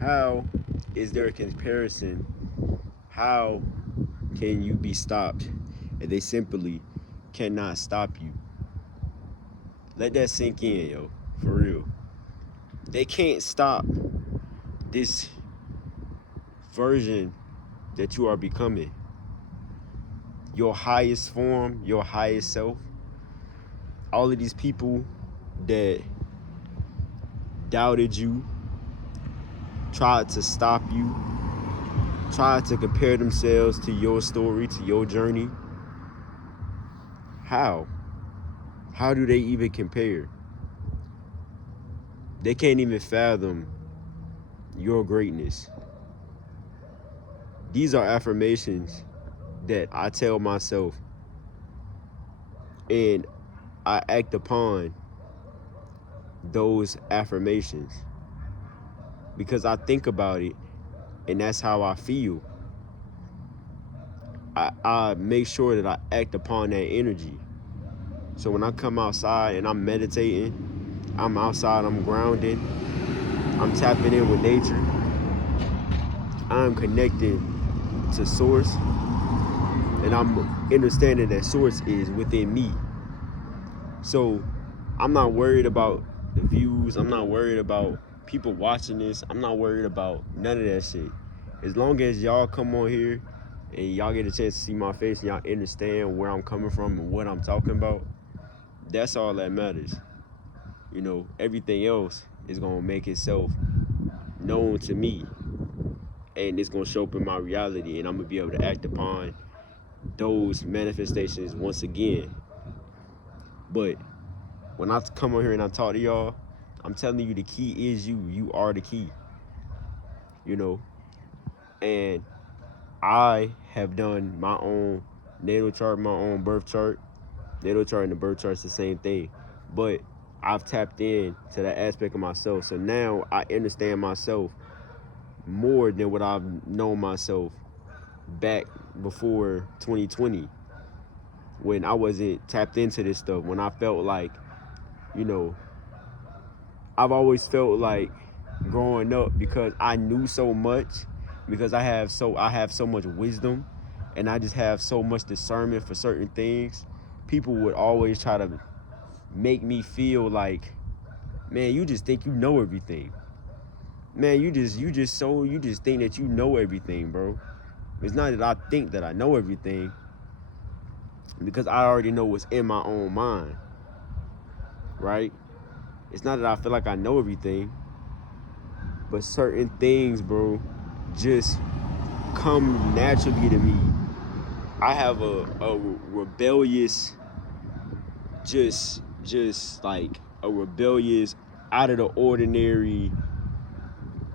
How is there a comparison? How can you be stopped? And they simply cannot stop you. Let that sink in, yo. For real. They can't stop this version that you are becoming. Your highest form, your highest self. All of these people that doubted you, tried to stop you, tried to compare themselves to your story, to your journey. How? How do they even compare? They can't even fathom your greatness. These are affirmations that I tell myself and I act upon those affirmations because I think about it and that's how I feel. I make sure that I act upon that energy. So when I come outside and I'm meditating, I'm outside, I'm grounding, I'm tapping in with nature, I'm connecting to source, and I'm understanding that source is within me. So I'm not worried about the views. I'm not worried about people watching this. I'm not worried about none of that shit. As long as y'all come on here and y'all get a chance to see my face and y'all understand where I'm coming from and what I'm talking about, that's all that matters. You know, everything else is gonna make itself known to me and it's gonna show up in my reality and I'm gonna be able to act upon those manifestations once again. But when I come on here and I talk to y'all, I'm telling you the key is you. You are the key. You know? And I have done my own natal chart, my own birth chart. Natal chart and the birth chart's the same thing. But I've tapped in to that aspect of myself. So now I understand myself more than what I've known myself back before 2020 when I wasn't tapped into this stuff, when I felt like, you know, I've always felt like growing up because I knew so much, because I have so much wisdom and I just have so much discernment for certain things. People would always try to make me feel like, man, you just think you know everything. Man, you just think that you know everything, bro. It's not that I think that I know everything because I already know what's in my own mind, right? It's not that I feel like I know everything, but certain things, bro, just come naturally to me. I have a rebellious, just like a rebellious, out of the ordinary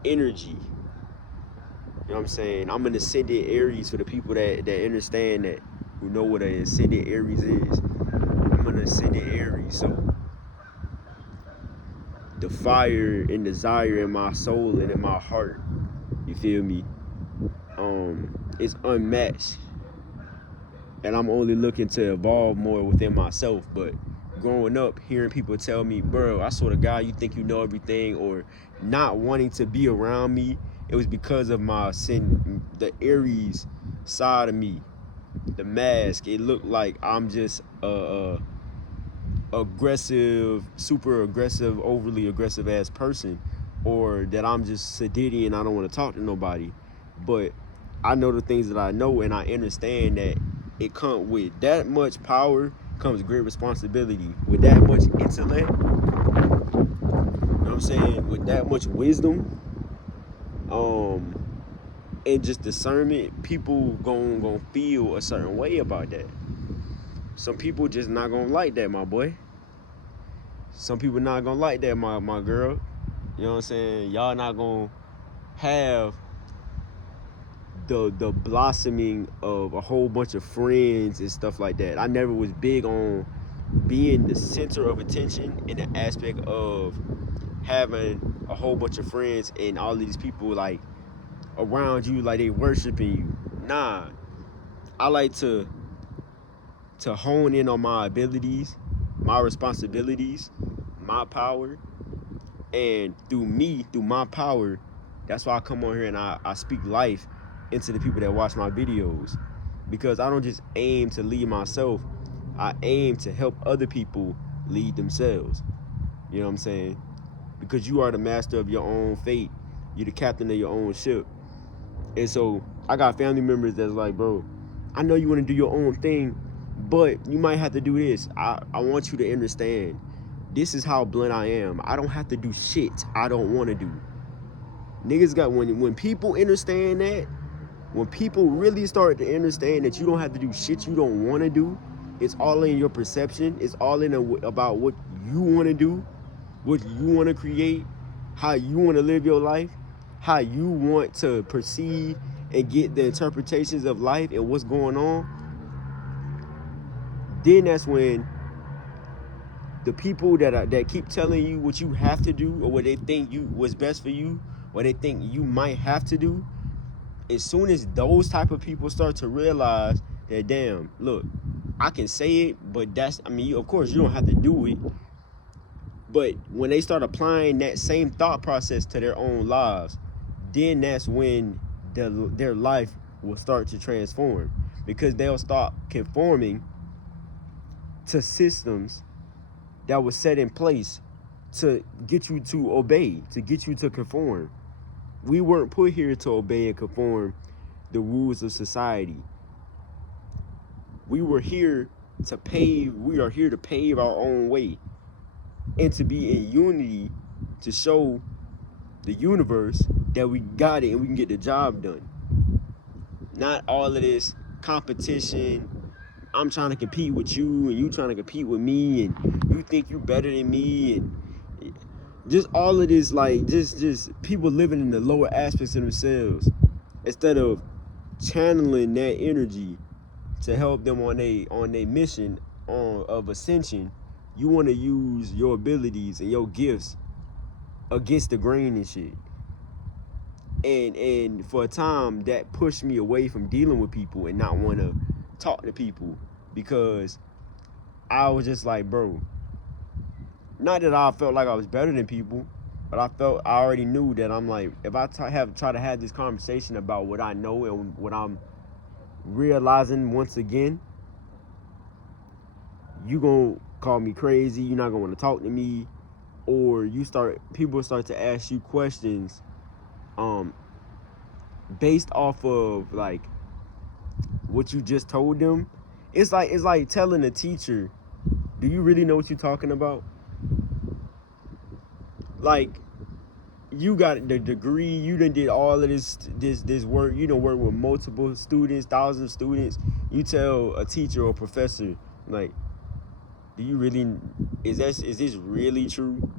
energy. You know what I'm saying? I'm an ascendant Aries for the people that understand that, who know what an ascendant Aries is. I'm an ascendant Aries, so the fire and desire in my soul and in my heart, you feel me, is unmatched. And I'm only looking to evolve more within myself. But growing up, hearing people tell me, bro, I swear to God, you think you know everything, or not wanting to be around me, it was because of my sin, the Aries side of me, the mask. It looked like I'm just aggressive, super aggressive, overly aggressive ass person, or that I'm just sedity and I don't want to talk to nobody. But I know the things that I know, and I understand that it comes with that much power comes great responsibility. With that much intellect, you know what I'm saying? With that much wisdom, um, and just discernment, people gonna feel a certain way about that. Some people just not gonna like that, my boy. Some people not gonna like that, my girl. You know what I'm saying? Y'all not gonna have the blossoming of a whole bunch of friends and stuff like that. I never was big on being the center of attention in the aspect of having a whole bunch of friends and all of these people like around you like they worshiping you. Nah. I like to hone in on my abilities, my responsibilities, my power, and through me, through my power, That's why I come on here and I speak life into the people that watch my videos, because I don't just aim to lead myself. I aim to help other people lead themselves. You know what I'm saying? Because you are the master of your own fate. You're the captain of your own ship. And so I got family members that's like, bro, I know you want to do your own thing, but you might have to do this. I want you to understand, this is how blunt I am. I don't have to do shit I don't want to do. Niggas got, when people understand that, when people really start to understand that you don't have to do shit you don't want to do, it's all in your perception. It's all about what you want to do, what you want to create, how you want to live your life, how you want to perceive and get the interpretations of life and what's going on. Then that's when the people that keep telling you what you have to do, or what they think what's best for you, or they think you might have to do, as soon as those type of people start to realize that, damn, look, I can say it, but of course you don't have to do it. But when they start applying that same thought process to their own lives, then that's when their life will start to transform, because they'll start conforming to systems that was set in place to get you to obey, to get you to conform. We weren't put here to obey and conform the rules of society. We are here to pave our own way, and to be in unity, to show the universe that we got it and we can get the job done. Not all of this competition. I'm trying to compete with you and you trying to compete with me, and you think you better than me, and just all of this, like, just people living in the lower aspects of themselves, instead of channeling that energy to help them on a mission of ascension. You want to use your abilities and your gifts against the grain and shit. And for a time, that pushed me away from dealing with people and not want to talk to people, because I was just like, bro, not that I felt like I was better than people, but I already knew that I'm like, if I try to have this conversation about what I know and what I'm realizing once again, you gonna call me crazy, you're not gonna want to talk to me, or people start to ask you questions based off of like what you just told them. It's like telling a teacher, do you really know what you're talking about? Like, you got the degree, you done did all of this work, you done work with multiple students, thousands of students. You tell a teacher or a professor, like, do you really, is this really true?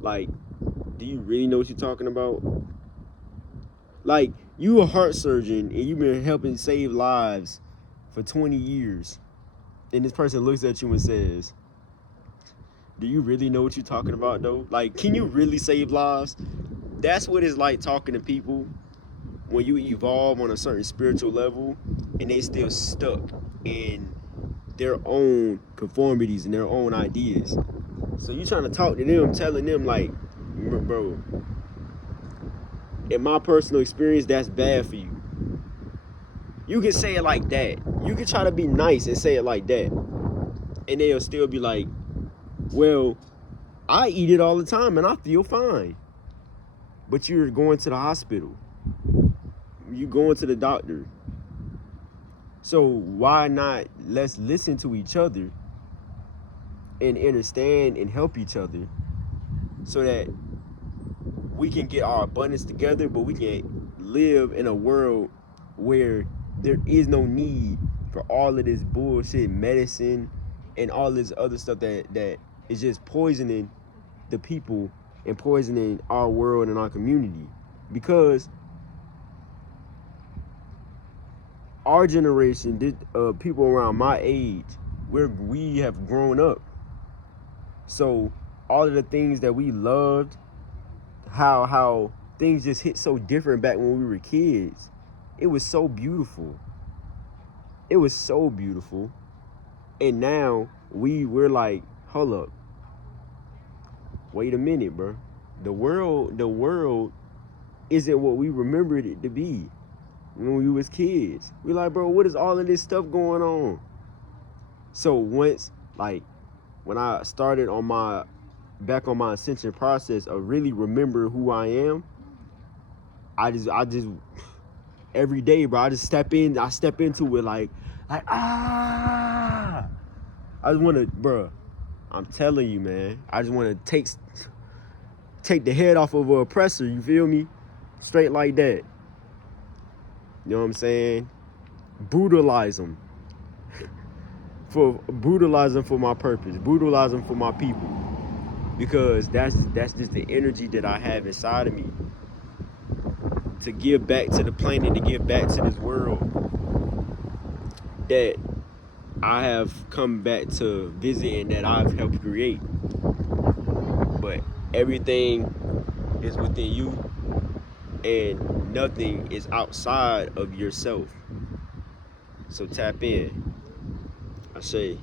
Like, do you really know what you're talking about? Like, you a heart surgeon and you've been helping save lives for 20 years. And this person looks at you and says, do you really know what you're talking about, though? Like, can you really save lives? That's what it's like talking to people when you evolve on a certain spiritual level and they still stuck in their own conformities and their own ideas. So you trying to talk to them, telling them like, bro, in my personal experience, that's bad for you. You can say it like that. You can try to be nice and say it like that, and they'll still be like, well, I eat it all the time and I feel fine. But you're going to the hospital. You're going to the doctor. So why not, let's listen to each other and understand and help each other, so that we can get our abundance together, but we can live in a world where there is no need for all of this bullshit medicine and all this other stuff that is just poisoning the people and poisoning our world and our community. Because our generation, people around my age, we have grown up. So all of the things that we loved, how things just hit so different back when we were kids. It was so beautiful. It was so beautiful. And now we're like, hold up. Wait a minute, bro. The world isn't what we remembered it to be when we was kids. We like, bro, what is all of this stuff going on? So once, like, when I started on my ascension process of really remember who I am, I just every day, bro, I step into it like I just want to, bro, I'm telling you, man, I just want to take the head off of an oppressor, you feel me? Straight like that. You know what I'm saying? Brutalize them. Brutalize them for my purpose. Brutalize them for my people. Because that's just the energy that I have inside of me. To give back to the planet, to give back to this world that I have come back to visit and that I've helped create. But everything is within you and nothing is outside of yourself. So tap in. I say